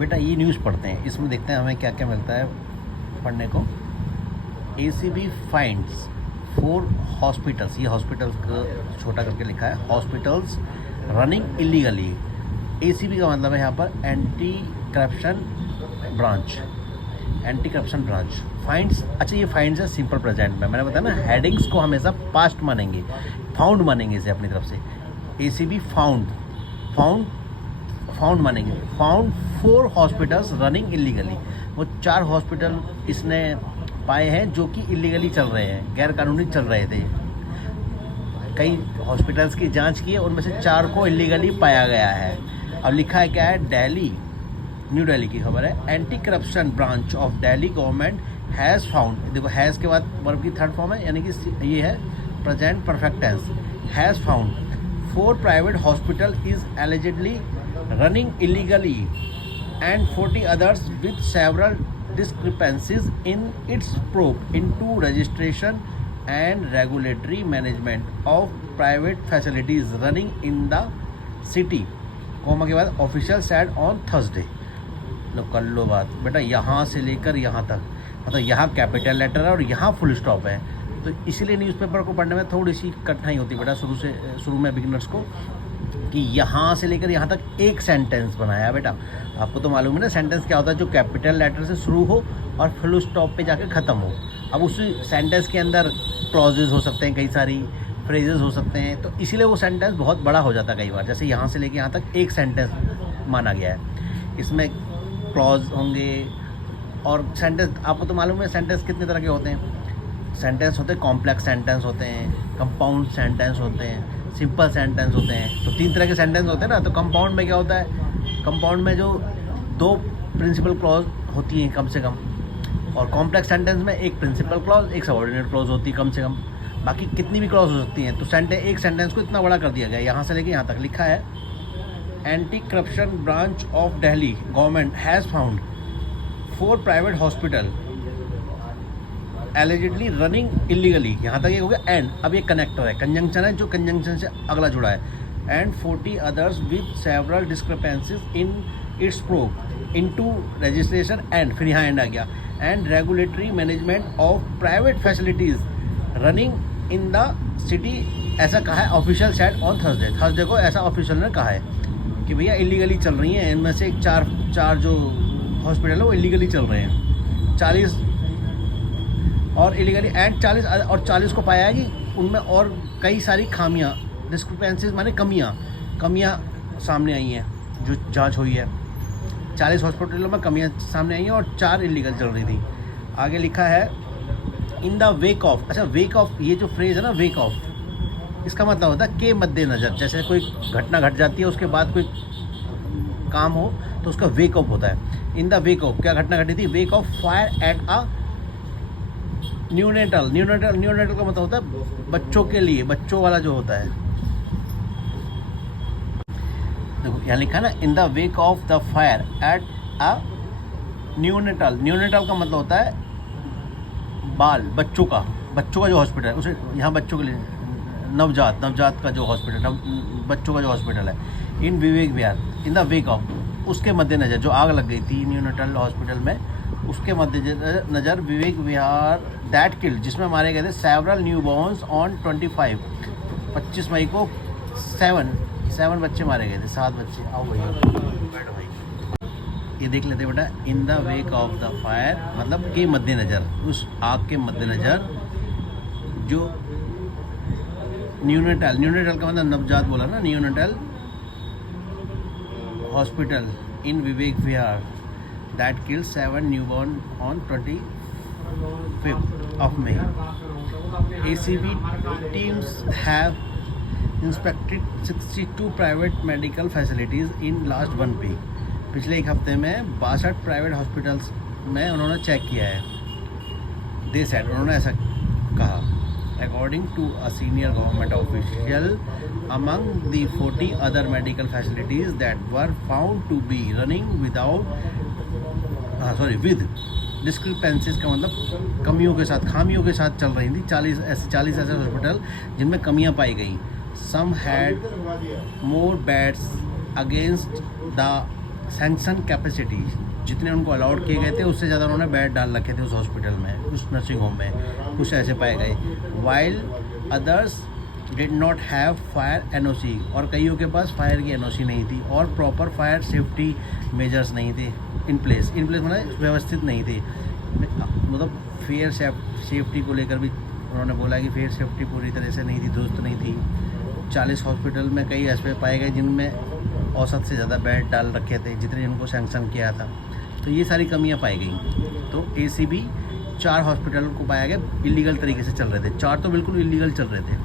बेटा ये न्यूज़ पढ़ते हैं, इसमें देखते हैं हमें क्या क्या मिलता है पढ़ने को। ACB फाइंड्स 4 हॉस्पिटल्स, ये हॉस्पिटल्स का छोटा करके लिखा है, हॉस्पिटल्स रनिंग इलीगली। ACB का मतलब है यहाँ पर anti corruption branch, anti corruption branch. Finds, अच्छा ये फाइंड्स है सिंपल प्रेजेंट में, मैंने बताया ना हेडिंग्स को हमेशा पास्ट मानेंगे, फाउंड मानेंगे इसे अपनी तरफ से। ACB फाउंड मानेंगे, फाउंड 4 हॉस्पिटल्स रनिंग इलीगली। वो 4 हॉस्पिटल इसने पाए हैं जो कि इलीगली चल रहे हैं, गैर कानूनी चल रहे थे। कई हॉस्पिटल्स की जांच की है, उनमें से 4 को इलीगली पाया गया है। अब लिखा है क्या है, दिल्ली, न्यू दिल्ली की खबर है, anti corruption branch of Delhi government has found. देखो हैज़ के बाद वर्ब की थर्ड फॉर्म है, यानी कि ये है present perfect tense. Has found 4 private hospital is allegedly running illegally and 40 others with several discrepancies in its probe into registration and regulatory management of private facilities running in the city, comma के बाद official said on Thursday। लो कर लो बात बेटा, यहाँ से लेकर यहाँ तक, मतलब यहाँ कैपिटल लेटर है और यहाँ फुल स्टॉप है, तो इसीलिए न्यूज़पेपर को पढ़ने में थोड़ी सी कठिनाई होती है बेटा शुरू में बिगिनर्स को, कि यहाँ से लेकर यहाँ तक एक सेंटेंस बनाया बेटा। आपको तो मालूम है ना सेंटेंस क्या होता है, जो कैपिटल लेटर से शुरू हो और फुल स्टॉप पे जाके ख़त्म हो। अब उसी सेंटेंस के अंदर क्लॉजेज हो सकते हैं, कई सारी फ्रेजेस हो सकते हैं, तो इसीलिए वो सेंटेंस बहुत बड़ा हो जाता है कई बार। जैसे यहाँ से लेकर यहाँ तक एक सेंटेंस माना गया है, इसमें क्लॉज होंगे और सेंटेंस। आपको तो मालूम है सेंटेंस कितने तरह के होते हैं। सेंटेंस होते हैं कॉम्प्लेक्स सेंटेंस होते हैं, कंपाउंड सेंटेंस होते हैं, सिंपल सेंटेंस होते हैं। तो 3 तरह के सेंटेंस होते हैं ना। तो कंपाउंड में क्या होता है, कंपाउंड में जो 2 प्रिंसिपल क्लॉज होती हैं कम से कम, और कॉम्प्लेक्स सेंटेंस में एक प्रिंसिपल क्लॉज एक सबऑर्डिनेट क्लॉज होती है कम से कम, बाकी कितनी भी क्लॉज हो सकती हैं। तो एक सेंटेंस को इतना बड़ा कर दिया गया, यहाँ से लेके यहाँ तक लिखा है, anti corruption branch of Delhi government has found 4 private hospital allegedly running illegally. यहाँ तक ये हो गया एंड। अब ये कनेक्टर है, कंजंक्शन है, जो कंजंक्शन से अगला जुड़ा है। And 40 others with several discrepancies in its probe into registration and, फिर यहाँ एंड आ गया, and regulatory management of private facilities running in the city. ऐसा कहा है ऑफिशियल सेड ऑन थर्सडे को ऐसा ऑफिशियल ने कहा है कि भैया इलीगली चल रही हैं। इनमें से 4 जो हॉस्पिटल है वो इलीगली चल रहे हैं, 40 और इलीगली एंड 40 को पाया है कि उनमें और कई सारी खामियां, डिस्क्रिपेंसीज माने कमियां सामने आई हैं, जो जांच हुई है। 40 हॉस्पिटलों में कमियां सामने आई हैं और 4 इलीगल चल रही थी। आगे लिखा है इन द वेक ऑफ। अच्छा वेक ऑफ, ये जो फ्रेज है ना वेक ऑफ, इसका मतलब होता है के मद्देनज़र। जैसे कोई घटना घट जाती है, उसके बाद कोई काम हो तो उसका वेक ऑफ होता है। इन द वेक ऑफ, क्या घटना घटी थी, wake of fire at a neonatal का मतलब होता है बच्चों के लिए, बच्चों वाला जो होता है। देखो यहाँ लिखा है ना, in the wake of the fire at a neonatal का मतलब होता है बच्चों का जो हॉस्पिटल है, उसे यहाँ बच्चों के लिए नवजात का जो हॉस्पिटल, बच्चों का जो हॉस्पिटल है, इन Vivek Vihar. In the wake of, उसके मद्देनज़र जो आग लग गई थी न्यूनेटल हॉस्पिटल में, उसके मद्देनज़र विवेक विहार दैट किल्ड, जिसमें मारे गए थे सेवरल न्यू बॉर्न्स ऑन 25 मई को 7 बच्चे मारे गए थे, 7 बच्चे। आओ भैया बैठो भाई, ये देख लेते बेटा। In the wake of the fire मतलब के मद्देनज़र, उस आग के मद्देनज़र जो न्यूनेटल का मतलब नवजात बोला ना, neonatal hospital in Vivek Vihar that killed 7 newborn on 25th of May. ACB teams have inspected 62 private medical facilities in last 1 week. पिछले एक हफ्ते में 62 प्राइवेट हॉस्पिटल्स में उन्होंने चेक किया है। They said, उन्होंने ऐसा कहा, according to a senior government official, among the 40 other medical facilities that were found to be running with discrepancies का मतलब खामियों के साथ चल रही थी। 40 ऐसे हॉस्पिटल जिनमें कमियां पाई गई। Some had more beds against the sanction capacity जितने उनको अलाउड किए गए थे उससे ज़्यादा उन्होंने बेड डाल रखे थे उस हॉस्पिटल में, उस नर्सिंग होम में, कुछ ऐसे पाए गए। While others did not have fire NOC, और कईयों के पास फायर की एनओसी नहीं थी, और प्रॉपर फायर सेफ्टी मेजर्स नहीं थे इन प्लेस मतलब व्यवस्थित नहीं थे। मतलब फेयर सेफ्टी को लेकर भी उन्होंने बोला कि फेयर सेफ्टी पूरी तरह से नहीं थी, दुरुस्त नहीं थी। 40 हॉस्पिटल में कई ऐसे पाए गए जिनमें औसत से ज़्यादा बेड डाल रखे थे जितने उनको सैंक्शन किया था। तो ये सारी कमियां पाई गई। तो एसीबी 4 हॉस्पिटल को पाया गया इलीगल तरीके से चल रहे थे, 4 तो बिल्कुल इलीगल चल रहे थे।